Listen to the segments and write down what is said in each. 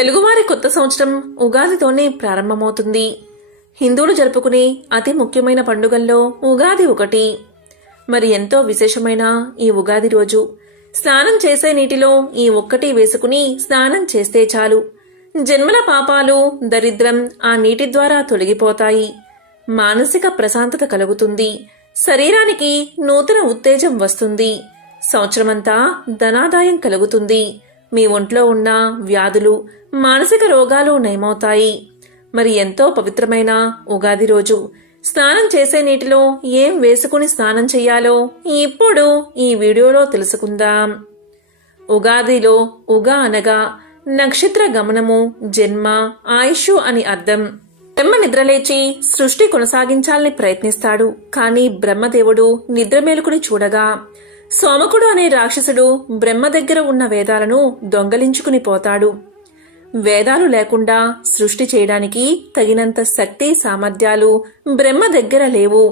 తెలుగువారి కొత్త సంవత్సరం ఉగాదితోనే ప్రారంభమవుతుంది. హిందువులు జరుపుకునే అతి ముఖ్యమైన పండుగల్లో ఉగాది ఒకటి. మరి ఎంతో విశేషమైన ఈ ఉగాది రోజు స్నానం చేసే నీటిలో ఈ ఒక్కటి వేసుకుని స్నానం చేస్తే చాలు, జన్మల పాపాలు, దరిద్రం ఆ నీటి ద్వారా తొలగిపోతాయి. మానసిక ప్రశాంతత కలుగుతుంది. శరీరానికి నూతన ఉత్తేజం వస్తుంది. సంవత్సరమంతా ధనాదాయం కలుగుతుంది. మీ ఒంట్లో ఉన్న వ్యాధులు, మానసిక రోగాలు నయమవుతాయి. మరి ఎంతో పవిత్రమైన ఉగాది రోజు స్నానం చేసే నీటిలో ఏం వేసుకుని స్నానం చెయ్యాలో ఇప్పుడు ఈ వీడియోలో తెలుసుకుందాం. ఉగాదిలో ఉగా అనగా నక్షత్ర గమనము, జన్మ, ఆయుష్ అని అర్థం. బ్రహ్మ నిద్రలేచి సృష్టి కొనసాగించాలని ప్రయత్నిస్తాడు. కానీ బ్రహ్మదేవుడు నిద్ర మేలుకుని చూడగా సోమకుడు అనే రాక్షసుడు బ్రహ్మ దగ్గర ఉన్న వేదాలను దొంగలించుకుని పోతాడు. వేదాలు లేకుండా సృష్టి చేయడానికి తగినంత శక్తి సామర్థ్యాలు బ్రహ్మ దగ్గర లేవు.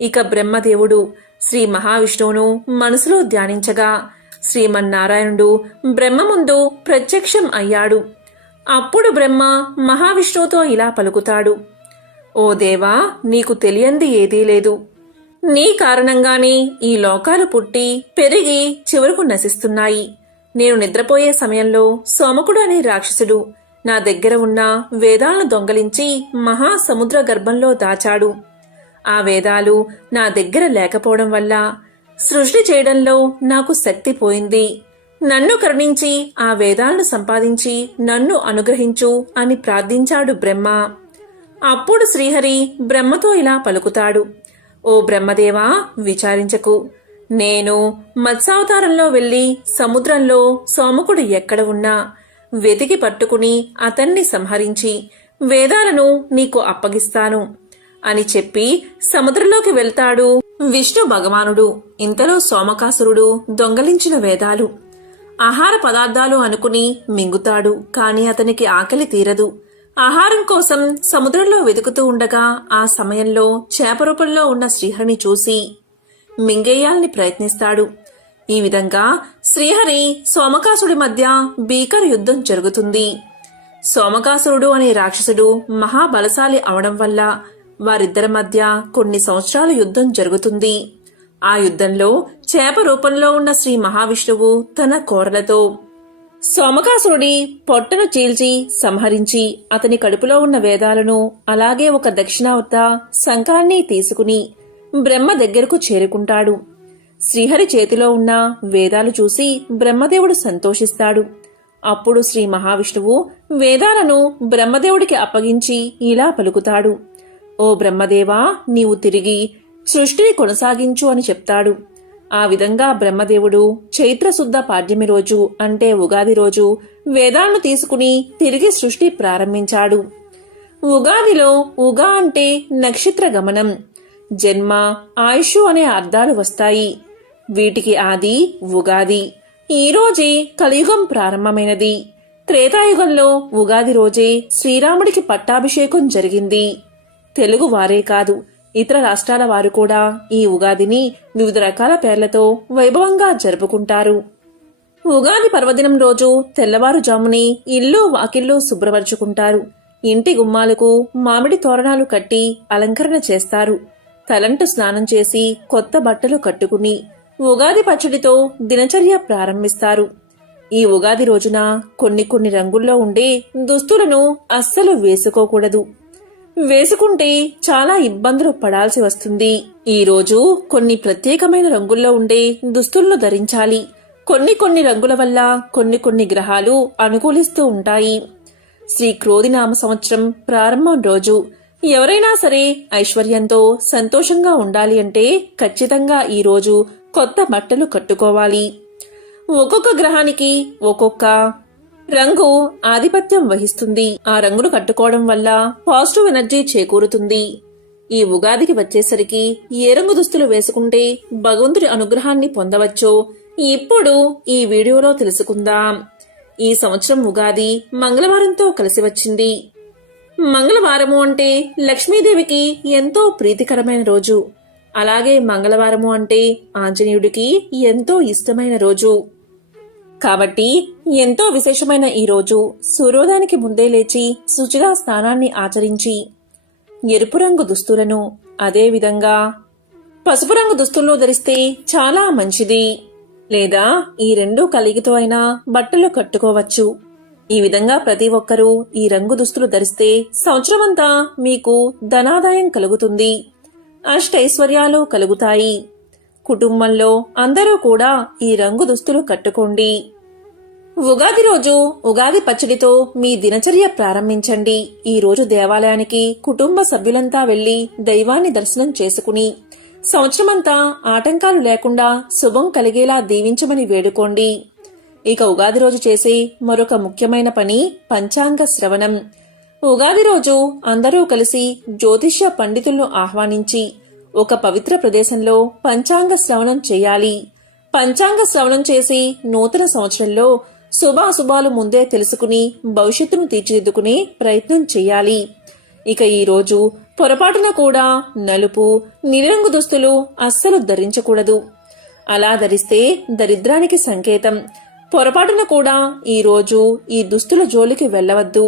ఇక బ్రహ్మదేవుడు శ్రీ మహావిష్ణువును మనసులో ధ్యానించగా శ్రీమన్నారాయణుడు బ్రహ్మ ముందు ప్రత్యక్షం అయ్యాడు. అప్పుడు బ్రహ్మ మహావిష్ణువుతో ఇలా పలుకుతాడు: ఓ దేవా, నీకు తెలియంది ఏదీ లేదు. నీ కారణంగానే ఈ లోకాలు పుట్టి పెరిగి చివరకు నశిస్తున్నాయి. నేను నిద్రపోయే సమయంలో సోమకుడు అనే రాక్షసుడు నా దగ్గర ఉన్న వేదాలను దొంగలించి మహాసముద్ర గర్భంలో దాచాడు. ఆ వేదాలు నా దగ్గర లేకపోవడం వల్ల సృష్టి చేయడంలో నాకు శక్తి పోయింది. నన్ను కరుణించి ఆ వేదాలను సంపాదించి నన్ను అనుగ్రహించు అని ప్రార్థించాడు బ్రహ్మ. అప్పుడు శ్రీహరి బ్రహ్మతో ఇలా పలుకుతాడు: ఓ బ్రహ్మదేవా, విచారించకు. నేను మత్స్యావతారంలో వెళ్లి సముద్రంలో సోమకుడు ఎక్కడ ఉన్నా వెతికి పట్టుకుని అతన్ని సంహరించి వేదాలను నీకు అప్పగిస్తాను అని చెప్పి సముద్రంలోకి వెళ్తాడు విష్ణు భగవానుడు. ఇంతలో సోమకాసురుడు దొంగలించిన వేదాలు ఆహార పదార్థాలు అనుకుని మింగుతాడు. కాని అతనికి ఆకలి తీరదు. ఆహారం కోసం సముద్రంలో వెతుకుతూ ఉండగా ఆ సమయంలో చేప రూపంలో ఉన్న శ్రీహరిని చూసి మింగేయాలని ప్రయత్నిస్తాడు. ఈ విధంగా శ్రీహరి సోమకాసుడి మధ్య భీకర యుద్ధం జరుగుతుంది. సోమకాసురుడు అనే రాక్షసుడు మహాబలశాలి అవడం వల్ల వారిద్దరి మధ్య కొన్ని సంవత్సరాల యుద్ధం జరుగుతుంది. ఆ యుద్ధంలో చేప రూపంలో ఉన్న శ్రీ మహావిష్ణువు తన కోరలతో సోమకాసురుడి పొట్టను చీల్చి సంహరించి అతని కడుపులో ఉన్న వేదాలను అలాగే ఒక దక్షిణావత శంఖాన్ని తీసుకుని బ్రహ్మ దగ్గరకు చేరుకుంటాడు. శ్రీహరి చేతిలో ఉన్న వేదాలు చూసి బ్రహ్మదేవుడు సంతోషిస్తాడు. అప్పుడు శ్రీ మహావిష్ణువు వేదాలను బ్రహ్మదేవుడికి అప్పగించి ఇలా పలుకుతాడు: ఓ బ్రహ్మదేవా, నీవు తిరిగి సృష్టిని కొనసాగించు అని చెప్తాడు. ఆ విధంగా బ్రహ్మదేవుడు చైత్రశుద్ధ పాడ్యమి రోజు అంటే ఉగాది రోజు వేదాలను తీసుకుని తిరిగి సృష్టి ప్రారంభించాడు. ఉగాదిలో ఉగా అంటే నక్షత్ర గమనం, జన్మ, ఆయుష్ అనే అర్థాలు వస్తాయి. వీటికి ఆది ఉగాది. ఈ రోజే కలియుగం ప్రారంభమైనది. త్రేతాయుగంలో ఉగాది రోజే శ్రీరాముడికి పట్టాభిషేకం జరిగింది. తెలుగు వారే కాదు, ఇతర రాష్ట్రాల వారు కూడా ఈ ఉగాదిని వివిధ రకాల పేర్లతో వైభవంగా జరుపుకుంటారు. ఉగాది పర్వదినం రోజు తెల్లవారుజామునే ఇల్లు వాకిళ్లు శుభ్రపరుచుకుంటారు. ఇంటి గుమ్మాలకు మామిడి తోరణాలు కట్టి అలంకరణ చేస్తారు. తలంటు స్నానం చేసి కొత్త బట్టలు కట్టుకుని ఉగాది పచ్చడితో దినచర్య ప్రారంభిస్తారు. ఈ ఉగాది రోజున కొన్ని రంగుల్లో ఉండే దుస్తులను అస్సలు వేసుకోకూడదు. వేసుకుంటే చాలా ఇబ్బందులు పడాల్సి వస్తుంది. ఈ రోజు కొన్ని ప్రత్యేకమైన రంగుల్లో ఉండే దుస్తులను ధరించాలి. కొన్ని రంగుల వల్ల కొన్ని గ్రహాలు అనుకూలిస్తూ ఉంటాయి. శ్రీ క్రోధినామ సంవత్సరం ప్రారంభం రోజు ఎవరైనా సరే ఐశ్వర్యంతో సంతోషంగా ఉండాలి అంటే ఖచ్చితంగా ఈ రోజు కొత్త బట్టలు కట్టుకోవాలి. ఒక్కొక్క గ్రహానికి ఒక్కొక్క రంగు ఆధిపత్యం వహిస్తుంది. ఆ రంగును కట్టుకోవడం వల్ల పాజిటివ్ ఎనర్జీ చేకూరుతుంది. ఈ ఉగాదికి వచ్చేసరికి ఏ రంగు దుస్తులు వేసుకుంటే భగవంతుడి అనుగ్రహాన్ని పొందవచ్చో ఇప్పుడు ఈ వీడియోలో తెలుసుకుందాం. ఈ సంవత్సరం ఉగాది మంగళవారంతో కలిసి వచ్చింది. మంగళవారము అంటే లక్ష్మీదేవికి ఎంతో ప్రీతికరమైన రోజు. అలాగే మంగళవారము అంటే ఆంజనేయుడికి ఎంతో ఇష్టమైన రోజు. కాబట్టి ఎంతో విశేషమైన ఈ రోజు సూర్యోదయానికి ముందే లేచి శుచిగా స్నానాన్ని ఆచరించి ఎరుపు రంగు దుస్తులను అదేవిధంగా పసుపు రంగు దుస్తులను ధరిస్తే చాలా మంచిది. లేదా ఈ రెండు కలిగితో అయినా బట్టలు కట్టుకోవచ్చు. ఈ విధంగా ప్రతి ఒక్కరూ ఈ రంగు దుస్తులు ధరిస్తే సంవత్సరమంతా మీకు ధనాదాయం కలుగుతుంది, అష్టైశ్వర్యాలు కలుగుతాయి. కుటుంబంలో అందరూ కూడా ఈ రంగు దుస్తులు కట్టుకోండి. ఉగాది రోజు ఉగాది పచ్చడితో మీ దినచర్య ప్రారంభించండి. ఈ రోజు దేవాలయానికి కుటుంబ సభ్యులంతా వెళ్లి దైవాన్ని దర్శనం చేసుకుని సంవత్సరమంతా ఆటంకాలు లేకుండా శుభం కలిగేలా దీవించమని వేడుకోండి. ఇక ఉగాది రోజు చేసే మరొక ముఖ్యమైన పని పంచాంగ శ్రవణం. ఉగాది రోజు అందరూ కలిసి జ్యోతిష్య పండితులను ఆహ్వానించి ఒక పవిత్ర ప్రదేశంలో పంచాంగ శ్రవణం చేయాలి. పంచాంగ శ్రవణం చేసి నూతన సంవత్సరంలో శుభాశుభాలు ముందే తెలుసుకుని భవిష్యత్తును తీర్చిదిద్దుకునే ప్రయత్నం చేయాలి. ఇక ఈ రోజు పొరపాటున కూడా నలుపు, నీలిరంగు దుస్తులు అస్సలు ధరించకూడదు. అలా ధరిస్తే దరిద్రానికి సంకేతం. పొరపాటున కూడా ఈ రోజు ఈ దుస్తుల జోలికి వెళ్లవద్దు.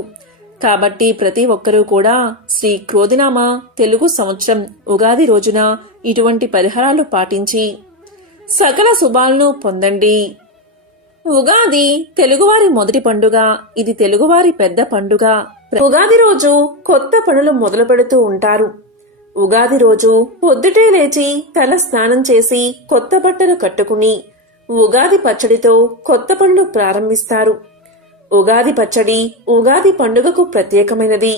కాబట్టి ప్రతి ఒక్కరూ కూడా శ్రీ క్రోధినామ తెలుగు సంవత్సరం ఉగాది రోజున ఇటువంటి పరిహారాలు పాటించి సకల శుభాలను పొందండి. ఉగాది తెలుగువారి మొదటి పండుగ. ఇది తెలుగువారి పెద్ద పండుగ. ఉగాది రోజు కొత్త పనులు మొదలు పెడుతూ ఉంటారు. ఉగాది రోజు పొద్దుటే లేచి తల స్నానం చేసి కొత్త బట్టలు కట్టుకుని ఉగాది పచ్చడితో కొత్త పనులు ప్రారంభిస్తారు. ఉగాది పచ్చడి ఉగాది పండుగకు ప్రత్యేకమైనది.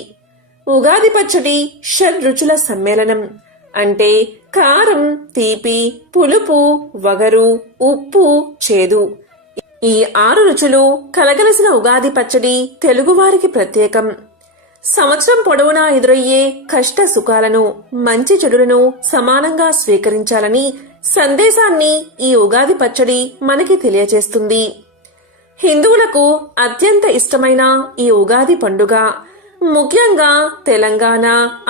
ఉగాది పచ్చడి షడ్రుచుల సమ్మేళనం. అంటే కారం, తీపి, పులుపు, వగరు, ఉప్పు, చేదు. ఈ 6 రుచులు కలగలిసిన ఉగాది పచ్చడి తెలుగువారికి ప్రత్యేకం. సంవత్సరం పొడవునా ఎదురయ్యే కష్ట సుఖాలను, మంచి చెడులను సమానంగా స్వీకరించాలని సందేశాన్ని ఈ ఉగాది పచ్చడి మనకి తెలియజేస్తుంది. హిందువులకు అత్యంత ఇష్టమైన ఈ ఉగాది పండుగ ముఖ్యంగా తెలంగాణ,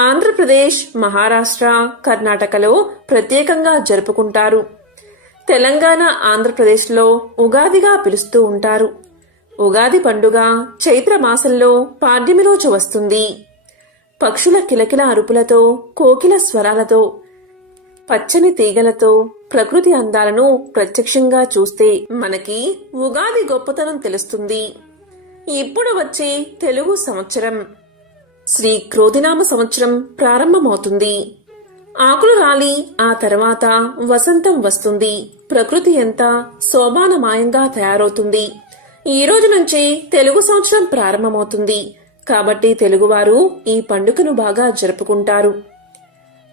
ఆంధ్రప్రదేశ్, మహారాష్ట్ర, కర్ణాటకలో ప్రత్యేకంగా జరుపుకుంటారు. తెలంగాణ, ఆంధ్రప్రదేశ్లో ఉగాదిగా పిలుస్తూ ఉంటారు. ఉగాది పండుగ చైత్ర మాసంలో పాడ్యమి రోజు వస్తుంది. పక్షుల కిలకిల అరుపులతో, కోకిల స్వరాలతో, పచ్చని తీగలతో ప్రకృతి అందాలను ప్రత్యక్షంగా చూస్తే మనకి ఉగాది గొప్పతనం తెలుస్తుంది. ఇప్పుడు వచ్చే తెలుగు సంవత్సరం శ్రీ క్రోధినామ సంవత్సరం ప్రారంభమవుతుంది. ఆకులు రాలి ఆ తర్వాత వసంతం వస్తుంది. ప్రకృతి ఎంత శోభానమాయంగా తయారవుతుంది. ఈ రోజు నుంచి తెలుగు సంవత్సరం ప్రారంభమవుతుంది. కాబట్టి తెలుగువారు ఈ పండుగను బాగా జరుపుకుంటారు.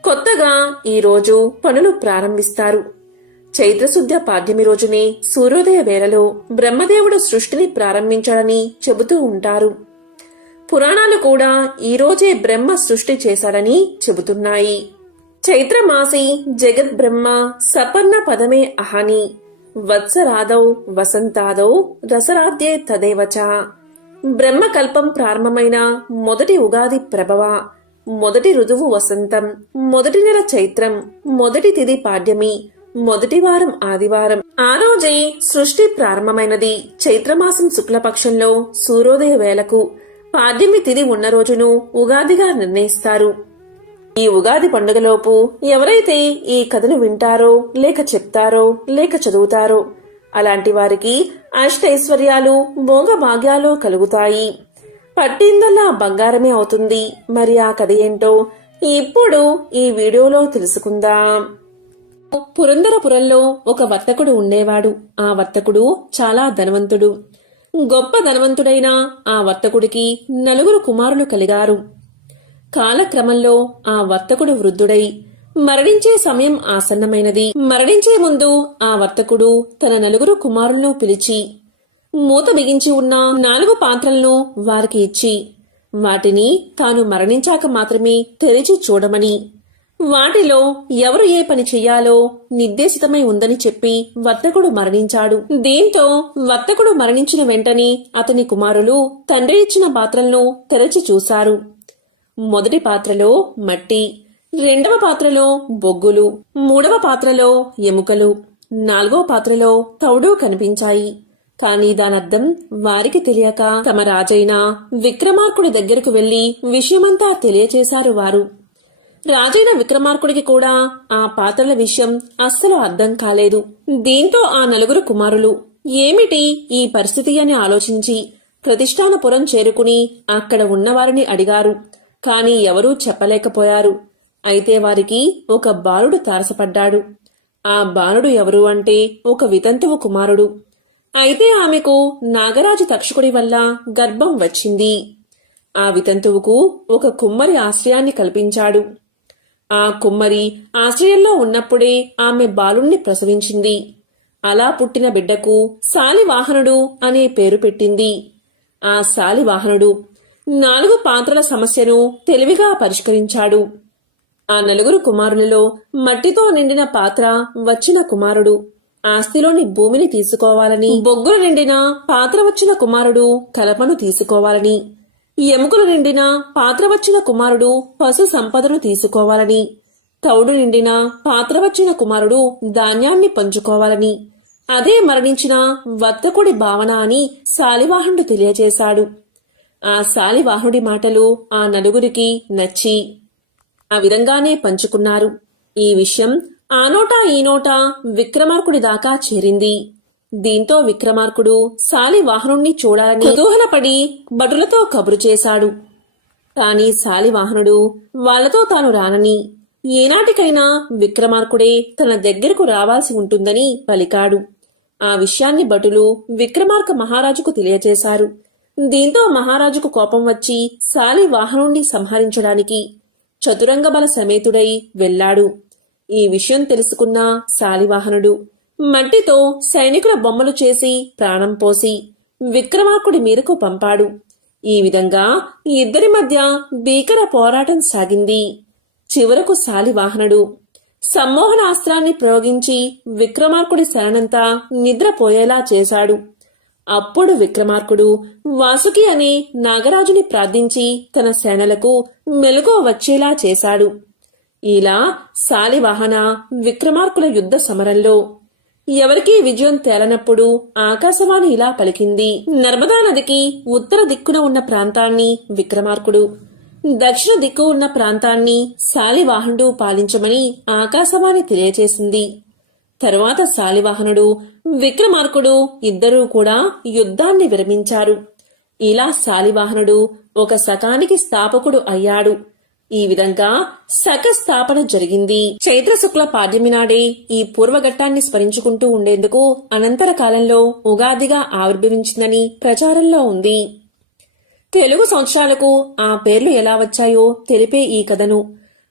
కొత్తగా ఈ రోజు పనులు ప్రారంభిస్తారు. చైత్రశుద్ధ పాడ్యమి రోజునే సూర్యోదయ వేళలో బ్రహ్మదేవుడు సృష్టిని ప్రారంభించాడని చెబుతూ ఉంటారు. పురాణాలు కూడా ఈ రోజే బ్రహ్మ సృష్టి చేశాడని చెబుతున్నాయి. చైత్రమాసి జగత్ బ్రహ్మ సపర్ణ పదమే అహాని వత్సరాదౌ వసంతాదౌ రసరాధ్యే తదేవచ. బ్రహ్మకల్పం ప్రారంభమైన మొదటి ఉగాది ప్రభవ. మొదటి ఋతువు వసంతం, మొదటి నెల చైత్రం, మొదటి తిథి పాడ్యమి, మొదటి వారం ఆదివారం. ఆ రోజే సృష్టి ప్రారంభమైనది. చైత్రమాసం శుక్లపక్షంలో సూర్యోదయ వేళకు పాడ్యమి తిథి ఉన్న రోజును ఉగాదిగా నిర్ణయిస్తారు. ఈ ఉగాది పండుగలోపు ఎవరైతే ఈ కథను వింటారో, లేక చెప్తారో, లేక చదువుతారో అలాంటి వారికి అష్టైశ్వర్యాలు, భోగభాగ్యాలు కలుగుతాయి. పట్టిందల్లా బంగారమే అవుతుంది. మరి ఆ కథ ఏంటో ఇప్పుడు ఈ వీడియోలో తెలుసుకుందాం. పురందరపురంలో ఒక వర్తకుడు ఉండేవాడు. ఆ వర్తకుడు చాలా ధనవంతుడు. గొప్ప ధనవంతుడైన ఆ వర్తకుడికి 4 కుమారులు కలిగారు. కాలక్రమంలో ఆ వర్తకుడు వృద్ధుడై మరణించే సమయం ఆసన్నమైనది. మరణించే ముందు ఆ వర్తకుడు తన 4 కుమారులను పిలిచి మూత బిగించి ఉన్న 4 పాత్రలను వారికి ఇచ్చి వాటిని తాను మరణించాక మాత్రమే తెరిచి చూడమని, వాటిలో ఎవరు ఏ పని చెయ్యాలో నిర్దేశితమై ఉందని చెప్పి వర్తకుడు మరణించాడు. దీంతో వర్తకుడు మరణించిన వెంటనే అతని కుమారులు తండ్రి ఇచ్చిన పాత్రలను తెరచి చూశారు. మొదటి పాత్రలో మట్టి, 2వ పాత్రలో బొగ్గులు, 3వ పాత్రలో ఎముకలు, 4వ పాత్రలో తౌడు కనిపించాయి. కాని దానర్థం వారికి తెలియక తమ రాజైన విక్రమార్కుడి దగ్గరకు వెళ్లి విషయమంతా తెలియచేశారు వారు. రాజైన విక్రమార్కుడికి కూడా ఆ పాత్రల విషయం అస్సలు అర్థం కాలేదు. దీంతో ఆ నలుగురు కుమారులు ఏమిటి ఈ పరిస్థితి అని ఆలోచించి ప్రతిష్టానపురం చేరుకుని అక్కడ ఉన్నవారిని అడిగారు. కాని ఎవరూ చెప్పలేకపోయారు. అయితే వారికి ఒక బాలుడు తారసపడ్డాడు. ఆ బాలుడు ఎవరు అంటే ఒక వితంతువు కుమారుడు. అయితే ఆమెకు నాగరాజు తక్షకుడి వల్ల గర్భం వచ్చింది. ఆ వితంతువుకు ఒక కుమ్మరి ఆశ్రయాన్ని కల్పించాడు. ఆ కుమ్మరి ఆశ్రయంలో ఉన్నప్పుడే ఆమె బాలుణ్ణి ప్రసవించింది. అలా పుట్టిన బిడ్డకు శాలివాహనుడు అనే పేరు పెట్టింది. ఆ శాలివాహనుడు 4 పాత్రల సమస్యను తెలివిగా పరిష్కరించాడు. ఆ నలుగురు కుమారులలో మట్టితో నిండిన పాత్ర వచ్చిన కుమారుడు ఆస్తిలోని భూమిని తీసుకోవాలని, బొగ్గులు నిండిన పాత్ర వచ్చిన కుమారుడు కలపను తీసుకోవాలని, ఎముకలు నిండిన పాత్ర వచ్చిన కుమారుడు పశు సంపదను తీసుకోవాలని, తౌడు నిండిన పాత్ర వచ్చిన కుమారుడు ధాన్యాన్ని పంచుకోవాలని, అదే మరణించిన వర్తకుడి భావన అని శాలివాహనుడు తెలియజేశాడు. ఆ శాలివాహనుడి మాటలు ఆ నలుగురికి నచ్చి ఆ విధంగానే పంచుకున్నారు. ఈ విషయం ఆ నోటా ఈ నోటా విక్రమార్కుడి దాకా చేరింది. దీంతో విక్రమార్కుడు శాలివాహనుణ్ణి చూడాలని కుతూహలపడి భటులతో కబురు చేశాడు. కాని శాలివాహనుడు వాళ్లతో తాను రానని, ఏనాటికైనా విక్రమార్కుడే తన దగ్గరకు రావాల్సి ఉంటుందని పలికాడు. ఆ విషయాన్ని భటులు విక్రమార్క మహారాజుకు తెలియచేశారు. దీంతో మహారాజుకు కోపం వచ్చి శాలివాహనుణ్ణి సంహరించడానికి చతురంగ బల సమేతుడై వెళ్లాడు. ఈ విషయం తెలుసుకున్న శాలివాహనుడు మట్టితో సైనికుల బొమ్మలు చేసి ప్రాణం పోసి విక్రమార్కుడి మీదకు పంపాడు. ఈ విధంగా ఇద్దరి మధ్య భీకర పోరాటం సాగింది. చివరకు శాలివాహనుడు సమ్మోహనాస్త్రాన్ని ప్రయోగించి విక్రమార్కుడి శరణంతా నిద్రపోయేలా చేశాడు. అప్పుడు విక్రమార్కుడు వాసుకి అనే నాగరాజుని ప్రార్థించి తన సేనలకు మెలకువ వచ్చేలా చేశాడు. ఇలా శాలివాహన విక్రమార్కుల యుద్ధ సమరంలో ఎవరికీ విజయం తేలనప్పుడు ఆకాశవాణి ఇలా పలికింది. నర్మదా నదికి ఉత్తర దిక్కున ఉన్న ప్రాంతాన్ని విక్రమార్కుడు, దక్షిణ దిక్కు ఉన్న ప్రాంతాన్ని శాలివాహనుడు పాలించమని ఆకాశవాణి తెలియచేసింది. తరువాత శాలివాహనుడు విక్రమార్కుడు ఇద్దరూ కూడా యుద్ధాన్ని విరమించారు. ఇలా శాలివాహనుడు ఒక శకానికి స్థాపకుడు అయ్యాడు. ఈ విధంగా శక స్థాపన జరిగింది. చైత్ర శుక్ల పాడ్యమి నాడే ఈ పూర్వఘట్టాన్ని స్మరించుకుంటూ ఉండేందుకు అనంతర కాలంలో ఉగాదిగా ఆవిర్భవించిందని ప్రచారంలో ఉంది. తెలుగు సంవత్సరాలకు ఆ పేర్లు ఎలా వచ్చాయో తెలిపే ఈ కథను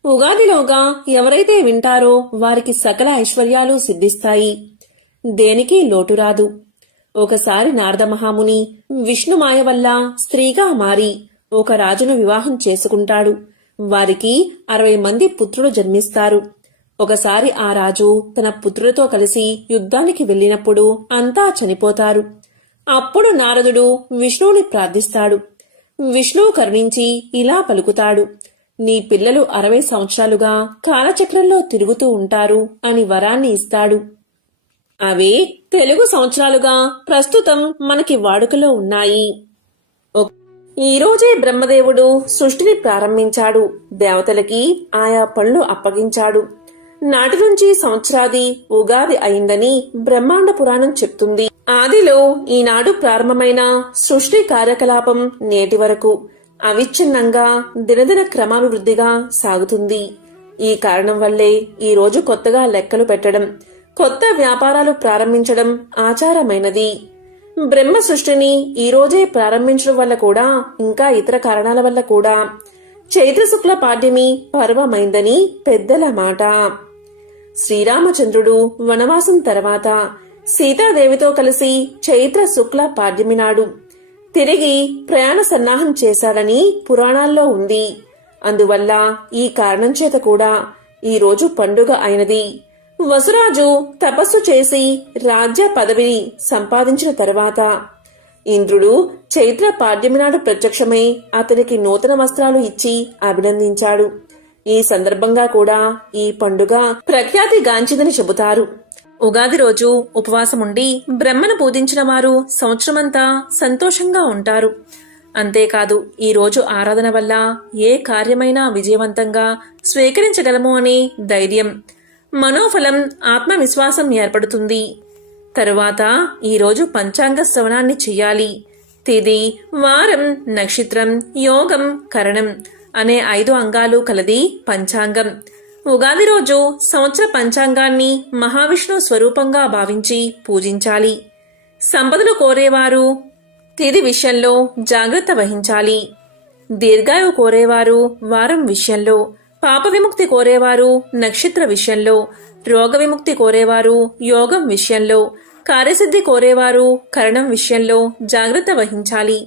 ఉగాదిలోగా ఎవరైతే వింటారో వారికి సకల ఐశ్వర్యాలు సిద్ధిస్తాయి, దేనికి లోటు రాదు. ఒకసారి నారద మహాముని విష్ణుమాయ వల్ల స్త్రీగా మారి ఒక రాజును వివాహం చేసుకుంటాడు. వారికి 60 మంది పుత్రులు జన్మిస్తారు. ఒకసారి ఆ రాజు తన పుత్రులతో కలిసి యుద్ధానికి వెళ్లినప్పుడు అంతా చనిపోతారు. అప్పుడు నారదుడు విష్ణువుని ప్రార్థిస్తాడు. విష్ణువు కరుణించి ఇలా పలుకుతాడు, నీ పిల్లలు 60 సంవత్సరాలుగా కాలచక్రంలో తిరుగుతూ ఉంటారు అని వరాన్ని ఇస్తాడు. అవే తెలుగు సంవత్సరాలుగా ప్రస్తుతం మనకి వాడుకలో ఉన్నాయి. ఈ రోజే బ్రహ్మదేవుడు సృష్టిని ప్రారంభించాడు. దేవతలకి ఆయా పనులు అప్పగించాడు. నాటి నుంచి సంవత్సరాది ఉగాది అయిందని బ్రహ్మాండ పురాణం చెప్తుంది. ఆదిలో ఈనాడు ప్రారంభమైన సృష్టి కార్యకలాపం నేటి వరకు అవిచ్ఛిన్నంగా దినదిన క్రమాభివృద్ధిగా సాగుతుంది. ఈ కారణం వల్లే ఈ రోజు కొత్తగా లెక్కలు పెట్టడం, కొత్త వ్యాపారాలు ప్రారంభించడం ఆచారమైనది. బ్రహ్మ సృష్టిని ఈ రోజే ప్రారంభించడం వల్ల కూడా ఇంకా ఇతర కారణాల వల్ల కూడా చైత్ర శుక్ల పాడ్యమి పర్వమైందని పెద్దల మాట. శ్రీరామచంద్రుడు వనవాసం తర్వాత సీతాదేవితో కలిసి చైత్ర శుక్ల పాడ్యమి నాడు తిరిగి ప్రయాణ సన్నాహం చేశాడని పురాణాల్లో ఉంది. అందువల్ల ఈ కారణం చేత కూడా ఈ రోజు పండుగ అయినది. వసురాజు తపస్సు చేసి రాజ్య పదవిని సంపాదించిన తర్వాత ఇంద్రుడు చైత్ర పాడ్యమి నాడు ప్రత్యక్షమై అతనికి నూతన వస్త్రాలు ఇచ్చి అభినందించాడు. ఈ సందర్భంగా కూడా ఈ పండుగ ప్రఖ్యాతి గాంచిందని చెబుతారు. ఉగాది రోజు ఉపవాసం ఉండి బ్రహ్మను పూజించిన వారు సంవత్సరమంతా సంతోషంగా ఉంటారు. అంతేకాదు ఈ రోజు ఆరాధన వల్ల ఏ కార్యమైనా విజయవంతంగా స్వీకరించగలము అనే ధైర్యం, మనోఫలం, ఆత్మవిశ్వాసం ఏర్పడుతుంది. తరువాత ఈరోజు పంచాంగ శ్రవణాన్ని చెయ్యాలి. తిథి, వారం, నక్షత్రం, యోగం, కరణం అనే 5 అంగాలు కలది పంచాంగం. ఉగాది రోజు సంవత్సర పంచాంగాన్ని మహావిష్ణు స్వరూపంగా భావించి పూజించాలి. సంపదలు కోరేవారు తిథి విషయంలో జాగ్రత్త వహించాలి. దీర్ఘాయువు కోరేవారు వారం విషయంలో, పాప విముక్తి కోరేవారు నక్షత్ర విషయంలో, రోగ విముక్తి కోరేవారు యోగం విషయంలో, కార్యసిద్ధి కోరేవారు కరణం విషయంలో జాగ్రత్త వహించాలి.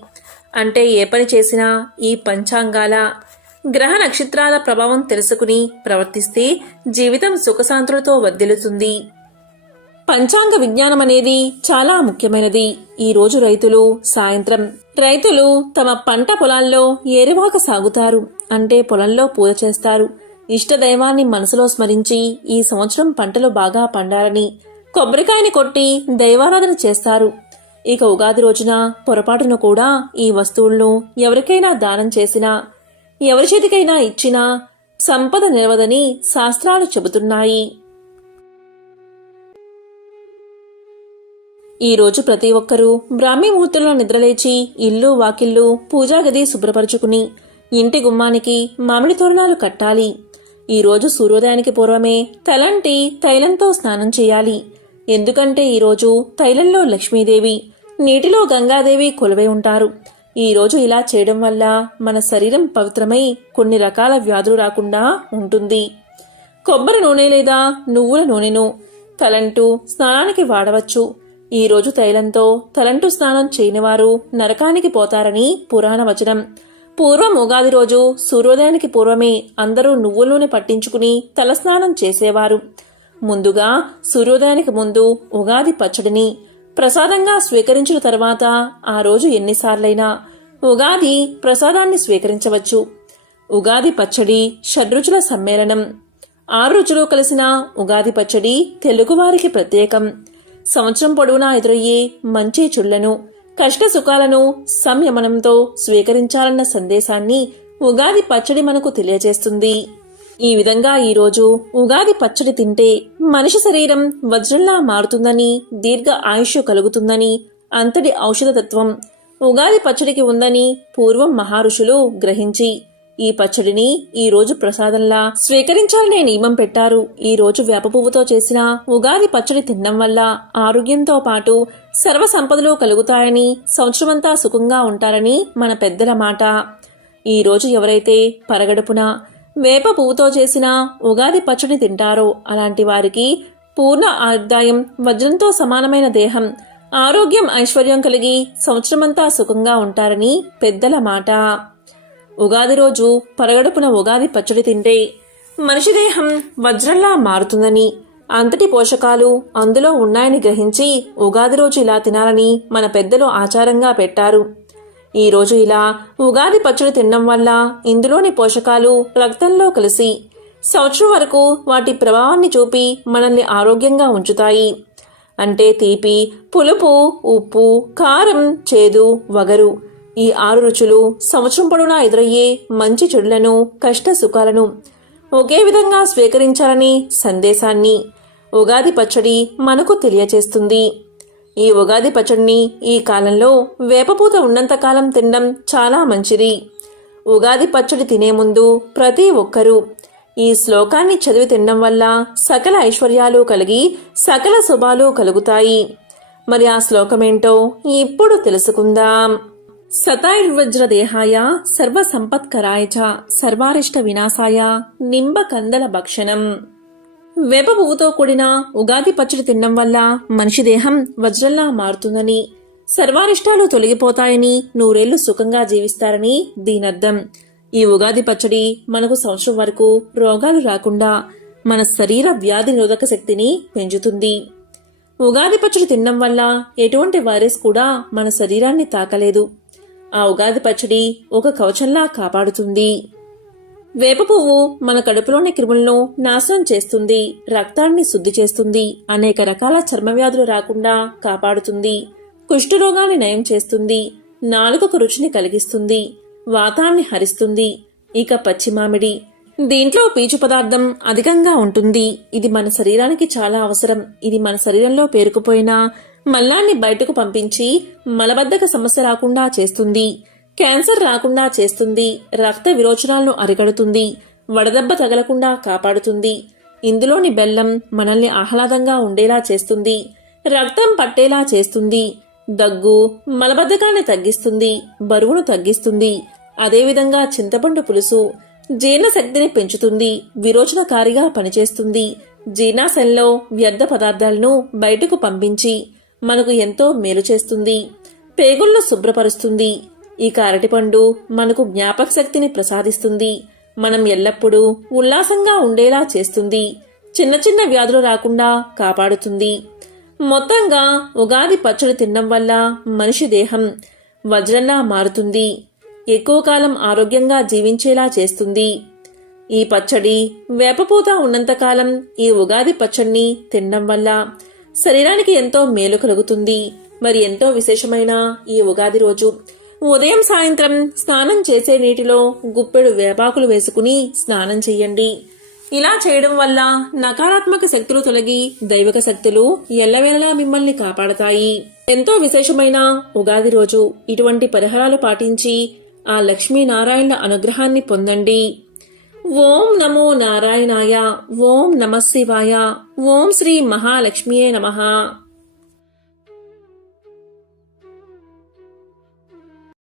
అంటే ఏ పని చేసినా ఈ పంచాంగాల గ్రహ నక్షత్రాల ప్రభావం తెలుసుకుని ప్రవర్తిస్తే జీవితం సుఖశాంతులతో వర్ధిల్లుతుంది. పంచాంగ విజ్ఞానం అనేది చాలా ముఖ్యమైనది. ఈ రోజు రైతులు తమ పంట పొలాల్లో ఏరువాక సాగుతారు. అంటే పొలంలో పూజ చేస్తారు. ఇష్టదైవాన్ని మనసులో స్మరించి ఈ సంవత్సరం పంటలు బాగా పండాలని కొబ్బరికాయని కొట్టి దైవారాధన చేస్తారు. ఇక ఉగాది రోజున పొరపాటున కూడా ఈ వస్తువులను ఎవరికైనా దానం చేసినా, ఎవరి చేతికైనా ఇచ్చినా సంపద నిలవదని శాస్త్రాలు చెబుతున్నాయి. ఈ రోజు ప్రతి ఒక్కరూ బ్రాహ్మీ ముహూర్తంలో నిద్రలేచి ఇల్లు వాకిళ్ళు పూజాగది శుభ్రపరుచుకుని ఇంటి గుమ్మానికి మామిడి తోరణాలు కట్టాలి. ఈ రోజు సూర్యోదయానికి పూర్వమే తలంటి తైలంతో స్నానం చేయాలి. ఎందుకంటే ఈరోజు తైలంలో లక్ష్మీదేవి, నీటిలో గంగాదేవి కొలువై ఉంటారు. ఈ రోజు ఇలా చేయడం వల్ల మన శరీరం పవిత్రమై కొన్ని రకాల వ్యాధులు రాకుండా ఉంటుంది. కొబ్బరి నూనె లేదా నువ్వుల నూనెను తలంటూ స్నానానికి వాడవచ్చు. ఈ రోజు తైలంతో తలంటు స్నానం చేయనివారు నరకానికి పోతారని పురాణ వచనం. పూర్వం ఉగాది రోజు సూర్యోదయానికి పూర్వమే అందరూ నువ్వుల నూనె పట్టించుకుని తలస్నానం చేసేవారు. ముందుగా సూర్యోదయానికి ముందు ఉగాది పచ్చడిని ప్రసాదంగా స్వీకరించిన తర్వాత ఆ రోజు ఎన్నిసార్లైనా ఉగాది ప్రసాదాన్ని స్వీకరించవచ్చు. ఉగాది పచ్చడి షడ్రుచుల సమ్మేళనం. 6 రుచులు కలిసిన ఉగాది పచ్చడి తెలుగువారికి ప్రత్యేకం. సంవత్సరం పొడవునా ఎదురయ్యే మంచి చెడులను, కష్ట సుఖాలను సంయమనంతో స్వీకరించాలన్న సందేశాన్ని ఉగాది పచ్చడి మనకు తెలియజేస్తుంది. ఈ విధంగా ఈరోజు ఉగాది పచ్చడి తింటే మనిషి శరీరం వజ్రంలా మారుతుందని, దీర్ఘ ఆయుష్ కలుగుతుందని, అంతటి ఔషధతత్వం ఉగాది పచ్చడికి ఉందని పూర్వం మహారుషులు గ్రహించి ఈ పచ్చడిని ఈ రోజు ప్రసాదంలా స్వీకరించాలనే నియమం పెట్టారు. ఈ రోజు వేప పువ్వుతో చేసిన ఉగాది పచ్చడి తినడం వల్ల ఆరోగ్యంతో పాటు సర్వ సంపదలు కలుగుతాయని, సంవత్సరమంతా సుఖంగా ఉంటారని మన పెద్దల మాట. ఈ రోజు ఎవరైతే పరగడుపున వేప పువ్వుతో చేసిన ఉగాది పచ్చడి తింటారో అలాంటి వారికి పూర్ణ ఆదాయం, వజ్రంతో సమానమైన దేహం, ఆరోగ్యం, ఐశ్వర్యం కలిగి సంవత్సరమంతా సుఖంగా ఉంటారని పెద్దల మాట. ఉగాది రోజు పరగడుపున ఉగాది పచ్చడి తింటే మనిషి దేహం వజ్రంలా మారుతుందని, అంతటి పోషకాలు అందులో ఉన్నాయని గ్రహించి ఉగాది రోజు ఇలా తినాలని మన పెద్దలు ఆచారంగా పెట్టారు. ఈ రోజు ఇలా ఉగాది పచ్చడి తినడం వల్ల ఇందులోని పోషకాలు రక్తంలో కలిసి సంవత్సరం వరకు వాటి ప్రభావాన్ని చూపి మనల్ని ఆరోగ్యంగా ఉంచుతాయి. అంటే తీపి, పులుపు, ఉప్పు, కారం, చేదు, వగరు ఈ 6 రుచులు సంవత్సరం పొడవునా ఎదురయ్యే మంచి చెడులను, కష్ట సుఖాలను ఒకే విధంగా స్వీకరించాలని సందేశాన్ని ఉగాది పచ్చడి మనకు తెలియచేస్తుంది. ఈ ఉగాది పచ్చడిని ఈ కాలంలో వేపపూత ఉన్నంతకాలం తినడం చాలా మంచిది. ఉగాది పచ్చడి తినే ముందు ప్రతి ఒక్కరూ ఈ శ్లోకాన్ని చదివి తినడం వల్ల సకల ఐశ్వర్యాలు కలిగి సకల శుభాలు కలుగుతాయి. మరి ఆ శ్లోకమేంటో ఇప్పుడు తెలుసుకుందాం. సతాయుర్వజ్ర దేహాయ సర్వ సంపత్కరాయ చ సర్వారిష్ట వినాశాయ నింబ కందల భక్షణం. వేప పువ్వుతో కూడిన ఉగాది పచ్చడి తినడం వల్ల మనిషి దేహం వజ్రంలా మారుతుందని, సర్వారిష్టాలు తొలగిపోతాయని, 100 ఏళ్లు సుఖంగా జీవిస్తారని దీనర్థం. ఈ ఉగాది పచ్చడి మనకు సంవత్సరం వరకు రోగాలు రాకుండా మన శరీర వ్యాధి నిరోధక శక్తిని పెంచుతుంది. ఉగాది పచ్చడి తినడం వల్ల ఎటువంటి వైరస్ కూడా మన శరీరాన్ని తాకలేదు. ఆ ఉగాది పచ్చడి ఒక కవచంలా కాపాడుతుంది. వేప పువ్వు మన కడుపులోని క్రిములను నాశనం చేస్తుంది, రక్తాన్ని శుద్ధి చేస్తుంది, అనేక రకాల చర్మ వ్యాధులు రాకుండా కాపాడుతుంది, కుష్ఠరోగాన్ని నయం చేస్తుంది, నాలుకకు రుచిని కలిగిస్తుంది, వాతాన్ని హరిస్తుంది. ఇక పచ్చి మామిడి, దీంట్లో పీచు పదార్థం అధికంగా ఉంటుంది. ఇది మన శరీరానికి చాలా అవసరం. ఇది మన శరీరంలో పేరుకుపోయిన మల్లాన్ని బయటకు పంపించి మలబద్ధక సమస్య రాకుండా చేస్తుంది, క్యాన్సర్ రాకుండా చేస్తుంది, రక్త విరోచనాలను అరికడుతుంది, వడదెబ్బ తగలకుండా కాపాడుతుంది. ఇందులోని బెల్లం మనల్ని ఆహ్లాదంగా ఉండేలా చేస్తుంది, రక్తం పట్టేలా చేస్తుంది, దగ్గు మలబద్ధకాన్ని తగ్గిస్తుంది, బరువును తగ్గిస్తుంది. అదేవిధంగా చింతపండు పులుసు జీర్ణశక్తిని పెంచుతుంది, విరోచనకారిగా పనిచేస్తుంది, జీర్ణాశయంలో వ్యర్థ పదార్థాలను బయటకు పంపించి మనకు ఎంతో మేలు చేస్తుంది, పేగులను శుభ్రపరుస్తుంది. ఇక అరటిపండు మనకు జ్ఞాపక శక్తిని ప్రసాదిస్తుంది, మనం ఎల్లప్పుడూ ఉల్లాసంగా ఉండేలా చేస్తుంది, చిన్న చిన్న వ్యాధులు రాకుండా కాపాడుతుంది. మొత్తంగా ఉగాది పచ్చడి తినడం వల్ల మనిషి దేహం వజ్రంలా మారుతుంది, ఎక్కువ కాలం ఆరోగ్యంగా జీవించేలా చేస్తుంది. ఈ పచ్చడి వేపపూత ఉన్నంతకాలం ఈ ఉగాది పచ్చడిని తినడం వల్ల శరీరానికి ఎంతో మేలు కలుగుతుంది. మరి ఎంతో విశేషమైన ఈ ఉగాది రోజు ఉదయం సాయంత్రం స్నానం చేసే నీటిలో గుప్పెడు వేపాకులు వేసుకుని స్నానం చెయ్యండి. ఇలా చేయడం వల్ల నకారాత్మక శక్తులు తొలగి దైవిక శక్తులు ఎల్లవేళలా మిమ్మల్ని కాపాడతాయి. ఎంతో విశేషమైన ఉగాది రోజు ఇటువంటి పరిహారాలు పాటించి ఆ లక్ష్మీనారాయణుల అనుగ్రహాన్ని పొందండి. ఓం నమో నారాయణాయ, ఓం నమః శివాయ, ఓం శ్రీ మహాలక్ష్మియే నమః.